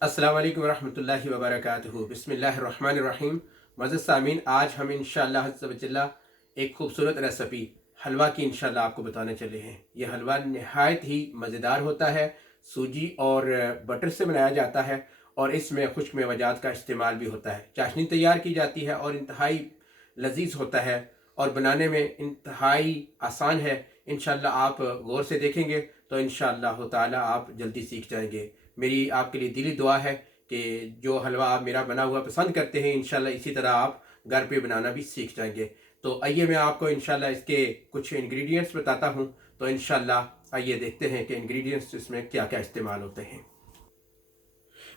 अस्सलाम वालेकुम रहमतुल्लाहि व बरकातुहू। बिस्मिल्लाहिर्रहमानिर्रहीम। मज़ीद सामीन, आज हम इंशाअल्लाह अज़्ज़ व जल्ला एक खूबसूरत रेसिपी हलवा की इंशाअल्लाह आपको बताने चले हैं। यह हलवा नहायत ही मज़ेदार होता है। सूजी और बटर से बनाया जाता है और इसमें खुश्क मेवजात का इस्तेमाल भी होता है। चाशनी तैयार की जाती है और इंतहाई लजीज होता है और बनाने में इंतहाई आसान है। इंशाअल्लाह आप गौर से देखेंगे तो इंशाअल्लाह ताला आप जल्दी सीख जाएंगे। मेरी आपके लिए दिली दुआ है कि जो हलवा आप मेरा बना हुआ पसंद करते हैं, इंशाल्लाह इसी तरह आप घर पे बनाना भी सीख जाएंगे। तो आइए मैं आपको इंशाल्लाह इसके कुछ इंग्रेडिएंट्स बताता हूँ। तो इंशाल्लाह आइए देखते हैं कि इंग्रेडिएंट्स इसमें क्या क्या इस्तेमाल होते हैं।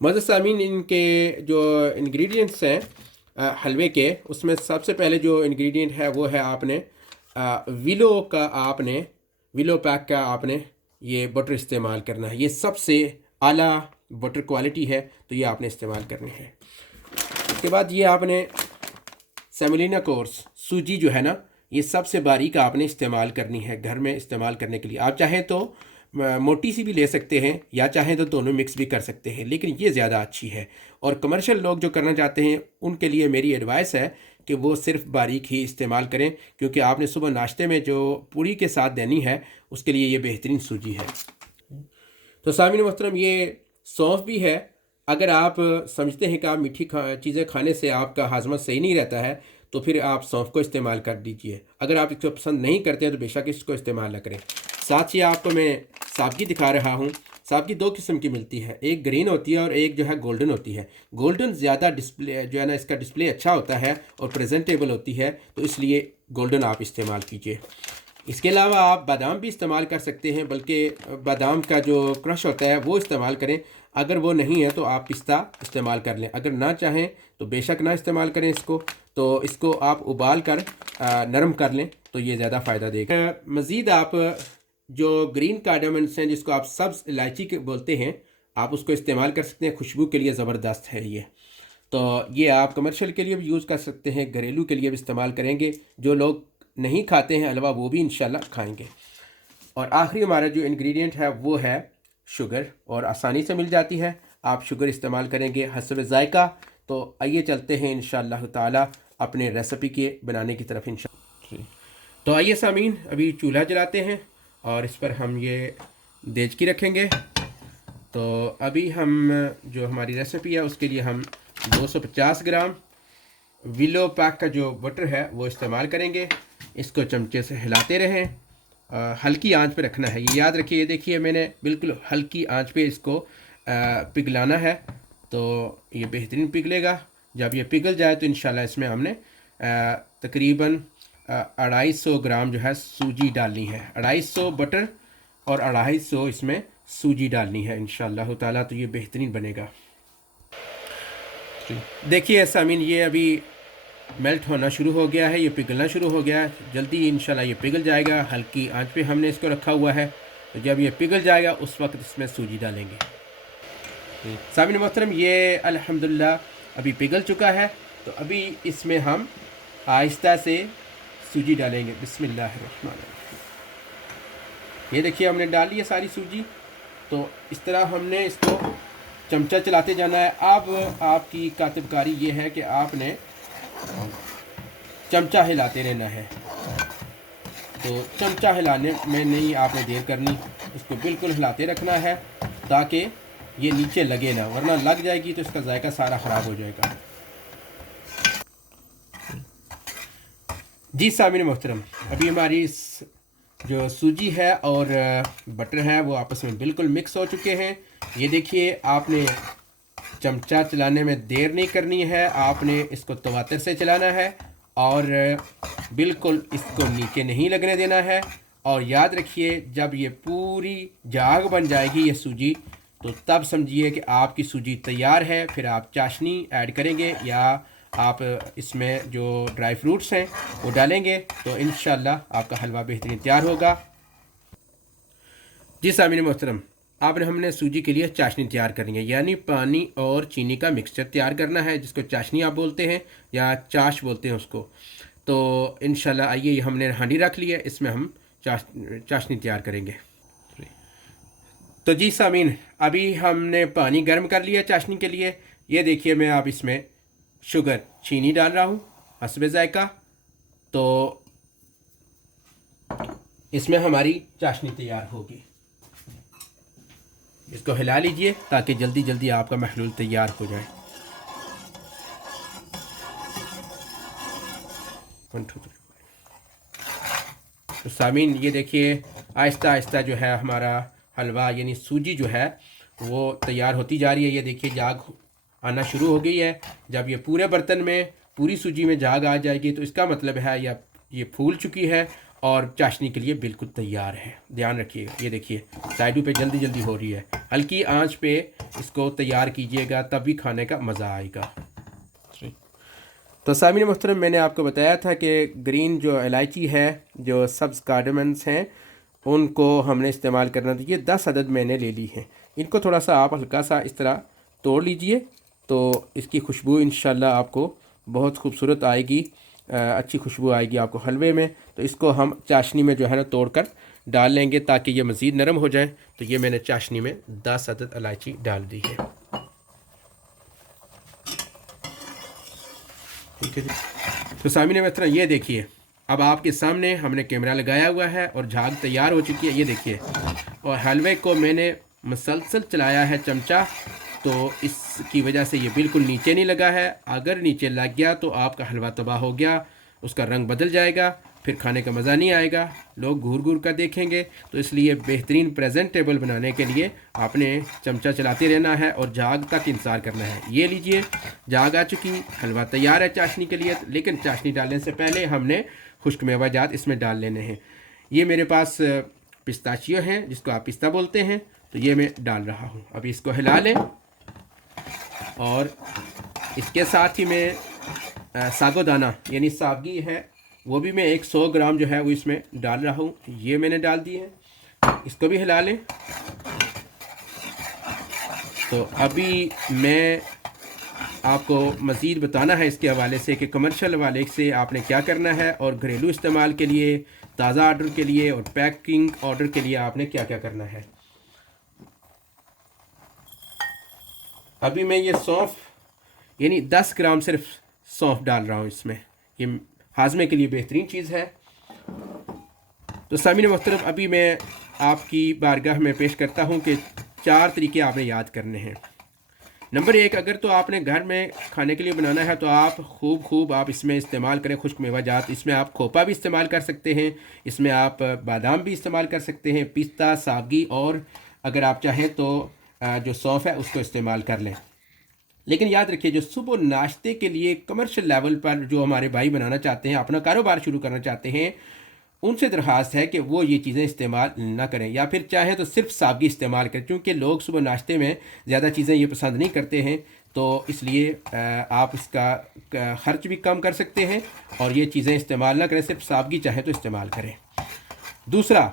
मज़ीद सामीन, इनके जो इंग्रेडिएंट्स हैं हलवे के, उसमें सबसे पहले जो इंग्रेडिएंट है वो है आपने विलो पैक का आपने ये बटर इस्तेमाल करना है। ये सबसे आला बटर क्वालिटी है, तो ये आपने इस्तेमाल करनी है। उसके बाद ये आपने सेमोलिना कोर्स सूजी जो है ना, ये सबसे बारीक आपने इस्तेमाल करनी है घर में इस्तेमाल करने के लिए। आप चाहें तो मोटी सी भी ले सकते हैं या चाहें तो दोनों मिक्स भी कर सकते हैं, लेकिन ये ज़्यादा अच्छी है। और कमर्शियल लोग जो करना चाहते हैं उनके लिए मेरी एडवाइस है कि वो सिर्फ बारीक ही इस्तेमाल करें, क्योंकि आपने सुबह नाश्ते में जो पूरी के साथ देनी है उसके लिए ये बेहतरीन सूजी है। तो सामीन मोहतरम, ये सौंफ भी है। अगर आप समझते हैं कि आप मीठी चीज़ें खाने से आपका हाजमा सही नहीं रहता है, तो फिर आप सौंफ को इस्तेमाल कर दीजिए। अगर आप इसको पसंद नहीं करते हैं तो बेशक इसको इस्तेमाल न करें। साथ ही आपको मैं साबकी दिखा रहा हूँ। साबकी दो किस्म की मिलती है, एक ग्रीन होती है और एक जो है गोल्डन होती है। गोल्डन ज़्यादा डिस्प्ले जो है ना, इसका डिस्प्ले अच्छा होता है और प्रेजेंटेबल होती है, तो इसलिए गोल्डन आप इस्तेमाल कीजिए। इसके अलावा आप बादाम भी इस्तेमाल कर सकते हैं, बल्कि बादाम का जो क्रश होता है वो इस्तेमाल करें। अगर वो नहीं है तो आप पिस्ता इस्तेमाल कर लें। अगर ना चाहें तो बेशक ना इस्तेमाल करें इसको। तो इसको आप उबाल कर नरम कर लें तो ये ज़्यादा फ़ायदा देगा। मज़ीद आप जो ग्रीन कार्डामम्स हैं, जिसको आप सब्ज़ इलायची के बोलते हैं, आप उसको इस्तेमाल कर सकते हैं। खुशबू के लिए ज़बरदस्त है ये। तो ये आप कमर्शियल के लिए भी यूज़ कर सकते हैं, घरेलू के लिए भी इस्तेमाल करेंगे। जो लोग नहीं खाते हैं हलवा, वो भी इंशाल्लाह खाएंगे। और आखिरी हमारा जो इंग्रेडिएंट है वो है शुगर, और आसानी से मिल जाती है। आप शुगर इस्तेमाल करेंगे हस्ब ज़ायका। तो आइए चलते हैं इंशाल्लाह ताला अपने रेसिपी के बनाने की तरफ इंशाल्लाह। तो आइए सामीन, अभी चूल्हा जलाते हैं और इस पर हम ये देचकी रखेंगे। तो अभी हम जो हमारी रेसिपी है उसके लिए हम 250 ग्राम विलो पैक का जो बटर है वो इस्तेमाल करेंगे। इसको चमचे से हिलाते रहें। हल्की आंच पे रखना है, ये याद रखिए। ये देखिए, मैंने बिल्कुल हल्की आंच पे इसको पिघलाना है, तो ये बेहतरीन पिघलेगा। जब ये पिघल जाए तो इंशाल्लाह इसमें हमने तकरीबन 250 ग्राम जो है सूजी डालनी है। 250 बटर और 250 इसमें सूजी डालनी है इंशाल्लाह ताला। तो ये बेहतरीन बनेगा। देखिए सामीन, ये अभी मेल्ट होना शुरू हो गया है, ये पिघलना शुरू हो गया है। जल्दी इंशाल्लाह ये पिघल जाएगा। हल्की आंच पे हमने इसको रखा हुआ है। तो जब ये पिघल जाएगा उस वक्त इसमें सूजी डालेंगे। सामीन मोहतरम, ये अल्हम्दुलिल्लाह अभी पिघल चुका है। तो अभी इसमें हम आहिस्ता से सूजी डालेंगे। बिस्मिल्लाहिर्रहमानिर्रहीम। ये देखिए, हमने डाल ली है सारी सूजी। तो इस तरह हमने इसको चमचा चलाते जाना है। अब आपकी कातिबकारी ये है कि आपने चमचा हिलाते रहना है। तो चमचा हिलाने में नहीं आपने देर करनी, इसको बिल्कुल हिलाते रखना है ताकि ये नीचे लगे ना, वरना लग जाएगी तो इसका जायका सारा ख़राब हो जाएगा। जी सामीन मोहतरम, अभी हमारी इस जो सूजी है और बटर है वो आपस में बिल्कुल मिक्स हो चुके हैं। ये देखिए, आपने चमचा चलाने में देर नहीं करनी है, आपने इसको तवातर से चलाना है और बिल्कुल इसको नीचे नहीं लगने देना है। और याद रखिए, जब ये पूरी जाग बन जाएगी ये सूजी, तो तब समझिए कि आपकी सूजी तैयार है। फिर आप चाशनी ऐड करेंगे या आप इसमें जो ड्राई फ्रूट्स हैं वो डालेंगे, तो इंशाल्लाह आपका हलवा बेहतरीन तैयार होगा। जी सामीन मोहतरम, आपने हमने सूजी के लिए चाशनी तैयार करनी है, यानी पानी और चीनी का मिक्सचर तैयार करना है, जिसको चाशनी आप बोलते हैं या चाश बोलते हैं उसको। तो इंशाल्लाह आइए, ये हमने हांडी रख ली है, इसमें हम चाशनी तैयार करेंगे। जी सामीन मोहतरम, आपने हमने सूजी के लिए चाशनी तैयार करनी है, यानी पानी और चीनी का मिक्सचर तैयार करना है, जिसको चाशनी आप बोलते हैं या चाश बोलते हैं उसको। तो इंशाल्लाह आइए, हमने हांडी रख ली है, इसमें हम चाशनी तैयार करेंगे। तो जी सामीन, अभी हमने पानी गर्म कर लिया चाशनी के लिए। ये देखिए मैं अब इसमें शुगर चीनी डाल रहा हूँ हस्बे जायका। तो इसमें हमारी चाशनी तैयार होगी। इसको हिला लीजिए ताकि जल्दी जल्दी आपका महलूल तैयार हो जाए। तो सामीन ये देखिए आहिस्ता आहिस्ता जो है हमारा हलवा यानी सूजी जो है वो तैयार होती जा रही है। ये देखिए जाग आना शुरू हो गई है। जब ये पूरे बर्तन में पूरी सूजी में जाग आ जाएगी तो इसका मतलब है ये फूल चुकी है और चाशनी के लिए बिल्कुल तैयार है। ध्यान रखिएगा। ये देखिए साइडों पे जल्दी जल्दी हो रही है। हल्की आंच पे इसको तैयार कीजिएगा तभी खाने का मज़ा आएगा। तो सामीन मुहतरम, मैंने आपको बताया था कि ग्रीन जो इलायची है, जो सब्ज़ कार्डमन्स हैं, उनको हमने इस्तेमाल करना। तो ये 10 अदद मैंने ले ली हैं। इनको थोड़ा सा आप हल्का सा इस तरह तोड़ लीजिए तो इसकी खुशबू इंशाल्लाह आपको बहुत खूबसूरत आएगी। अच्छी खुशबू आएगी आपको हलवे में। तो इसको हम चाशनी में जो है ना तोड़ कर डाल लेंगे ताकि ये मज़ीद नरम हो जाए। तो ये मैंने चाशनी में 10 अदद इलायची डाल दी है। ठीक है जी। तो सामने में तरह ये देखिए अब आपके सामने हमने कैमरा लगाया हुआ है और झाग तैयार हो चुकी है। ये देखिए और हलवे को मैंने मुसलसल चलाया है चमचा, तो इसकी वजह से ये बिल्कुल नीचे नहीं लगा है। अगर नीचे लग गया तो आपका हलवा तबाह हो गया, उसका रंग बदल जाएगा, फिर खाने का मज़ा नहीं आएगा, लोग घूर घूर कर देखेंगे। तो इसलिए बेहतरीन प्रेजेंटेबल बनाने के लिए आपने चमचा चलाते रहना है और झाग तक इंतज़ार करना है। ये लीजिए झाग आ चुकी, हलवा तैयार है चाशनी के लिए। लेकिन चाशनी डालने से पहले हमने खुश्क मेवाजात इसमें डाल लेने हैं। ये मेरे पास पिस्ताचियो हैं जिसको आप पिस्ता बोलते हैं, तो ये मैं डाल रहा हूँ। अभी इसको हिला लें और इसके साथ ही मैं सागोदाना यानी सावगी है वो भी मैं 100 ग्राम जो है वो इसमें डाल रहा हूँ। ये मैंने डाल दी है। इसको भी हिला लें। तो अभी मैं आपको मज़ीद बताना है इसके हवाले से कि कमर्शियल हवाले से आपने क्या करना है और घरेलू इस्तेमाल के लिए, ताज़ा ऑर्डर के लिए और पैकिंग ऑर्डर के लिए आपने क्या क्या करना है। अभी मैं ये सौंफ यानी 10 ग्राम सिर्फ सौंफ डाल रहा हूँ इसमें। ये हाजमे के लिए बेहतरीन चीज़ है। तो सामीन मुहतरम, अभी मैं आपकी बारगाह में पेश करता हूँ कि 4 तरीके आपने याद करने हैं। नंबर 1, अगर तो आपने घर में खाने के लिए बनाना है तो आप खूब आप इसमें इस्तेमाल करें खुश्क मेवाजात। इसमें आप खोपा भी इस्तेमाल कर सकते हैं, इसमें आप बादाम भी इस्तेमाल कर सकते हैं, पिस्ता, सावगी, और अगर आप चाहें तो जो सौंफ है उसको इस्तेमाल कर लें। लेकिन याद रखिए जो सुबह नाश्ते के लिए कमर्शियल लेवल पर जो हमारे भाई बनाना चाहते हैं, अपना कारोबार शुरू करना चाहते हैं, उनसे दरख्वास्त है कि वो ये चीज़ें इस्तेमाल ना करें, या फिर चाहे तो सिर्फ सावगी इस्तेमाल करें, क्योंकि लोग सुबह नाश्ते में ज़्यादा चीज़ें ये पसंद नहीं करते हैं। तो इसलिए आप इसका ख़र्च भी कम कर सकते हैं और ये चीज़ें इस्तेमाल ना करें, सिर्फ सावगी चाहे तो इस्तेमाल करें। दूसरा,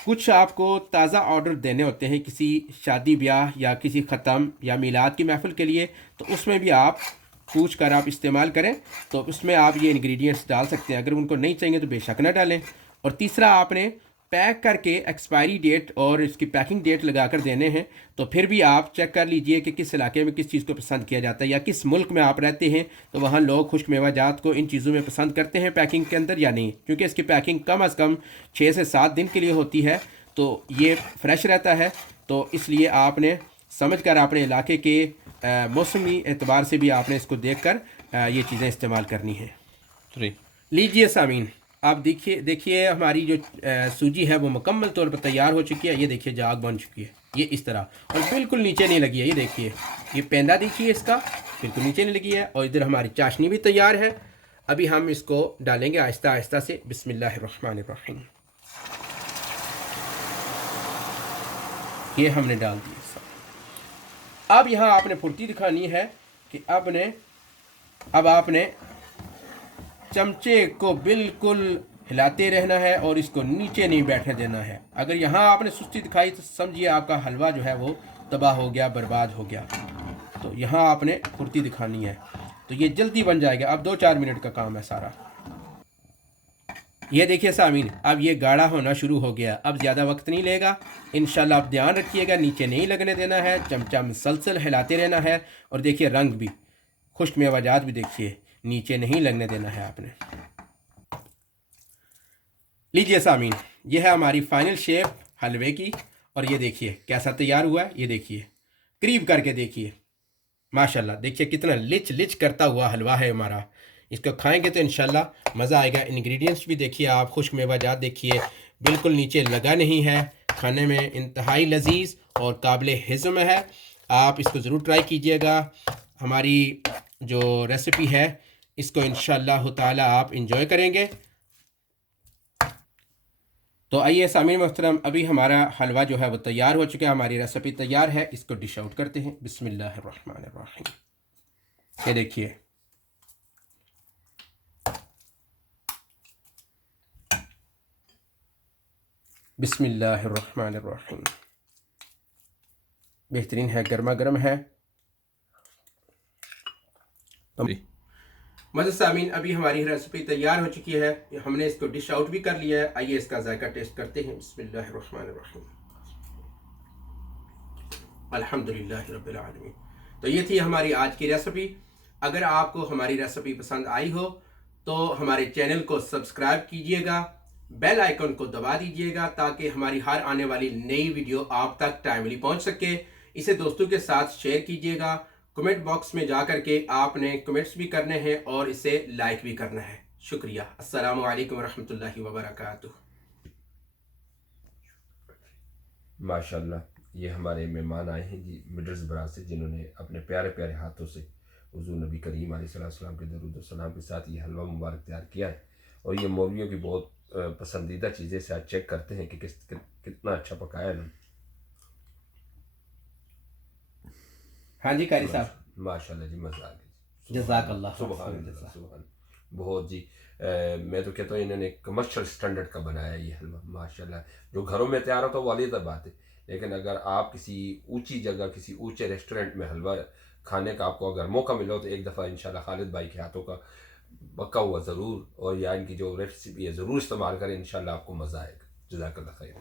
कुछ आपको ताज़ा ऑर्डर देने होते हैं किसी शादी ब्याह या किसी ख़त्म या मिलाद की महफ़िल के लिए, तो उसमें भी आप पूछ कर आप इस्तेमाल करें। तो उसमें आप ये इंग्रेडिएंट्स डाल सकते हैं, अगर उनको नहीं चाहिए तो बेशक ना डालें। और तीसरा, आपने पैक करके एक्सपायरी डेट और इसकी पैकिंग डेट लगा कर देने हैं। तो फिर भी आप चेक कर लीजिए कि किस इलाके में किस चीज़ को पसंद किया जाता है या किस मुल्क में आप रहते हैं, तो वहाँ लोग खुश्क मेवाजात को इन चीज़ों में पसंद करते हैं पैकिंग के अंदर या नहीं, क्योंकि इसकी पैकिंग कम अज़ कम 6 से 7 दिन के लिए होती है, तो ये फ्रेश रहता है। तो इसलिए आपने समझ कर अपने इलाके के मौसमी एतबार से भी आपने इसको देख कर ये चीज़ें इस्तेमाल करनी है। लीजिए सामीन, आप देखिए हमारी जो सूजी है वो मुकम्मल तौर पर तैयार हो चुकी है। ये देखिए जाग बन चुकी है, ये इस तरह, और बिल्कुल नीचे नहीं लगी है। ये देखिए ये पेंदा देखिए इसका बिल्कुल नीचे नहीं लगी है। और इधर हमारी चाशनी भी तैयार है। अभी हम इसको डालेंगे आहिस्ता आहिस्ता से। बिस्मिल्लाहिर्रहमानिर्रहीम। ये हमने डाल दिया। अब यहाँ आपने फुर्ती दिखानी है कि अब आपने चमचे को बिल्कुल हिलाते रहना है और इसको नीचे नहीं बैठने देना है। अगर यहाँ आपने सुस्ती दिखाई तो समझिए आपका हलवा जो है वो तबाह हो गया, बर्बाद हो गया। तो यहाँ आपने फुर्ती दिखानी है, तो ये जल्दी बन जाएगा। अब 2-4 मिनट का काम है सारा। ये देखिए सामीन, अब ये गाढ़ा होना शुरू हो गया, अब ज़्यादा वक्त नहीं लेगा इंशाल्लाह। आप ध्यान रखिएगा, नीचे नहीं लगने देना है, चमचा मुसलसल हिलाते रहना है। और देखिए रंग भी, खुश्क मेवाजात भी देखिए, नीचे नहीं लगने देना है आपने। लीजिए सामीन, ये है हमारी फाइनल शेप हलवे की। और ये देखिए कैसा तैयार हुआ है, ये देखिए करीब करके देखिए, माशाल्लाह देखिए कितना लिच लिच करता हुआ हलवा है हमारा। इसको खाएंगे तो इंशाल्लाह मज़ा आएगा। इंग्रेडिएंट्स भी देखिए आप, खुश्क मेवाजात देखिए, बिल्कुल नीचे लगा नहीं है, खाने में इंतहाई लजीज और काबिल हिज़्म है। आप इसको ज़रूर ट्राई कीजिएगा। हमारी जो रेसिपी है इसको इंशाल्लाह ताला आप इंजॉय करेंगे। तो आइए सामीन मोहतरम, अभी हमारा हलवा जो है वो तैयार हो चुका है, हमारी रेसिपी तैयार है, इसको डिश आउट करते हैं। बिस्मिल्लाहिर्रहमानिर्रहीम। ये देखिए, बिस्मिल्लाहिर्रहमानिर्रहीम, बेहतरीन है, गर्मा गर्म है। तो मज़े सामीन, अभी हमारी रेसिपी तैयार हो चुकी है, हमने इसको डिश आउट भी कर लिया है। आइए इसका जायका टेस्ट करते हैं। बिस्मिल्लाहिर्रहमानिर्रहीम, अल्हम्दुलिल्लाहि रब्बिल आलमीन। तो ये थी हमारी आज की रेसिपी। अगर आपको हमारी रेसिपी पसंद आई हो तो हमारे चैनल को सब्सक्राइब कीजिएगा, बेल आइकन को दबा दीजिएगा ताकि हमारी हर आने वाली नई वीडियो आप तक टाइमली पहुंच सके। इसे दोस्तों के साथ शेयर कीजिएगा। कमेंट बॉक्स में जा कर के आपने कमेंट्स भी करने हैं और इसे लाइक भी करना है। शुक्रिया। अस्सलामु अलैकुम रहमतुल्लाहि व बरकातुहू। माशाल्लाह, ये हमारे मेहमान आए हैं जी मिडल्स बराज से, जिन्होंने अपने प्यारे प्यारे हाथों से हुज़ूर नबी करीम अलैहिस्सलाम के दरूद व सलाम के साथ ये हलवा मुबारक तैयार किया है। और ये मौलवियों की बहुत पसंदीदा चीज़ें से आज चेक करते हैं कि कितना अच्छा पकाया है इन्होंने। हाँ जी कारी साहब, माशाल्लाह जी, मज़ा आ गया। जज़ाकल्लाह सुभान अल्लाह, सुभान, बहुत जी। मैं तो कहता हूँ इन्होंने कमर्शियल स्टैंडर्ड का बनाया ये हलवा माशाल्लाह। जो घरों में तैयार होता है वो अलग बात है, लेकिन अगर आप किसी ऊंची जगह, किसी ऊंचे रेस्टोरेंट में हलवा खाने का आपको अगर मौका मिला हो तो एक दफ़ा इंशाल्लाह खालिद भाई के हाथों का पका हुआ ज़रूर, और या इनकी जो रेसिपी है ज़रूर इस्तेमाल करें, इंशाल्लाह आपको मज़ा आएगा। जज़ाकल्लाह खैर।